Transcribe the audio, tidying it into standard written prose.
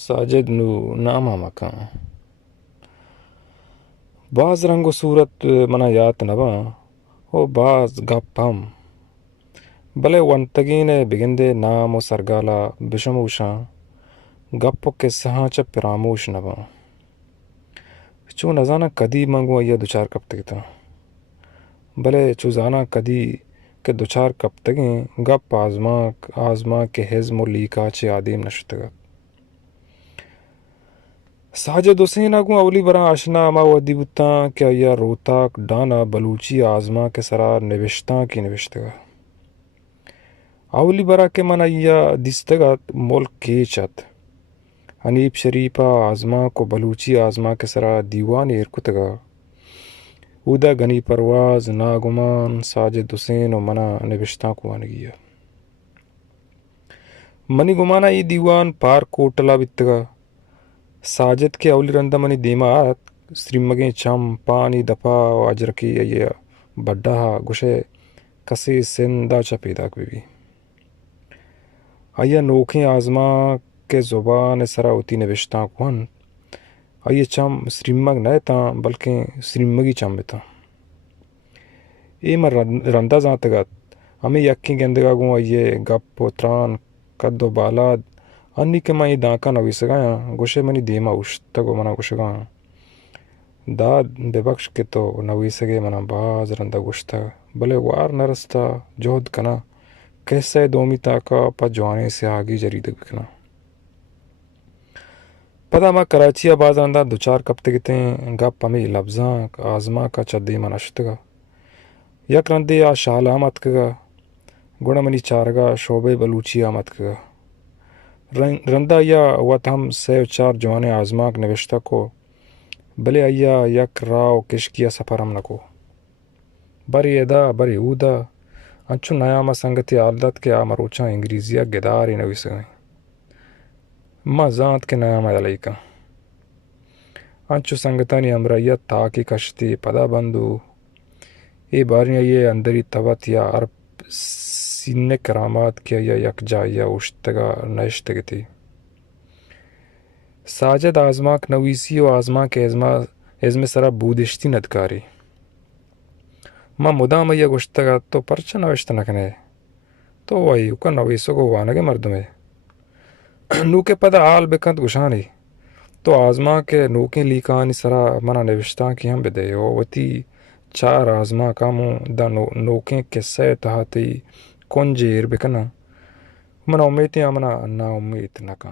साजिद नू नामा मका बाज रंगो सूरत मना यात नवा ओ बाज गप्पम भले वंतगीने बिगिंदे नाम ओ सरगाला बिशमूशा गप्पो के सहाच पिरामूश नवा चू नजाना कदी मंगो अय्या दुचार कब तक भले चुजाना कदी के दुचार कब तक गप आजमा आजमा के हिज्म लीका चे आदिम नशतगत साजिद हुसैन अगू अवली बरा आशना अमा वदी बुत्ता क्या या रोताक डाना बलूची आजमा के सरा निविश्ता की निविश्तगा अवली बरा के मन अय्या दिस्तगत मुल्क केचत हनीफ शरीफा आजमा को बलूची आजमा के सरा दीवान एरकुतगा उदा गनी परवाज नागुमान साजिद हुसैन और मना निविश्ता को आनगिया मनी गुमाना ई दीवान पार कोटला बितगा साजिद के अवली रंदा मनी दीमात श्रीमगे चम पानी दपा अजरकी अय्या बड्डा गुशे कसी सिंदा चपेदा भी अय्या नोखे आजमा के जुबान सरा उती नविश्ता कुहन अय्या चम श्रीमग न ता बल्कि श्रीमगी चम बिता ए मर रंदा जातगत हमें यक्की गेंदगा गु अय्ये गप त्रान कद्दो बालाद अन्नी के माई दाका नवीसगाया गुशे मनी दीमा उश्तगो मना गुशगा दाद बेबख्श के तो नवीसगे मना बाज रंदा गुश्ता भले वार नरस्ता जोहद कना कैसे दोमी ताका पा जवाने से आगी जरीद बिकना पता मा कराची आबाज रंदा दुचार कप्ते गिते गप हमें लफ्जा आजमा का चद्दी मनश्तगा यक रंदे आ शाला मत कगा गुणा मनी चारगा शोबे बलूची आमत कगा रंदा या वत हम से चार जवाने आजमाक नविश्ता को भले अय्या यक राव किश्किया सफरम नको बरी एदा बरी ऊदा अंचु नयामा संगति आदत के आ मरोचा इंग्रीजिया गेदार नविस गई मा जात के नयामा दलईका अंचु संगतानी अमरैया ताकी कश्ती पदा बंदू ए बारियाँ ये अंदरी तवत या अरब सीने करामात किया या यकजा या उश्तगा नश्तगती साजिद आजमाक नवीसी व आजमा के एजमे सरा बूदिश्ती नदकारी माँ मुदाम या गुश्तगा तो परचा नविश्त नकने तो वही उका नवीसो को वानगे मर्दमे नूके पदा आल बेकंत गुशानी तो आजमा के नूके लीकानी सरा मना नविश्ता की हम बेदे वती चार आजमा कामो दा नोके के से तहाती कौन जेर बेकना मना उम्मीद या मना ना उम्मीद नका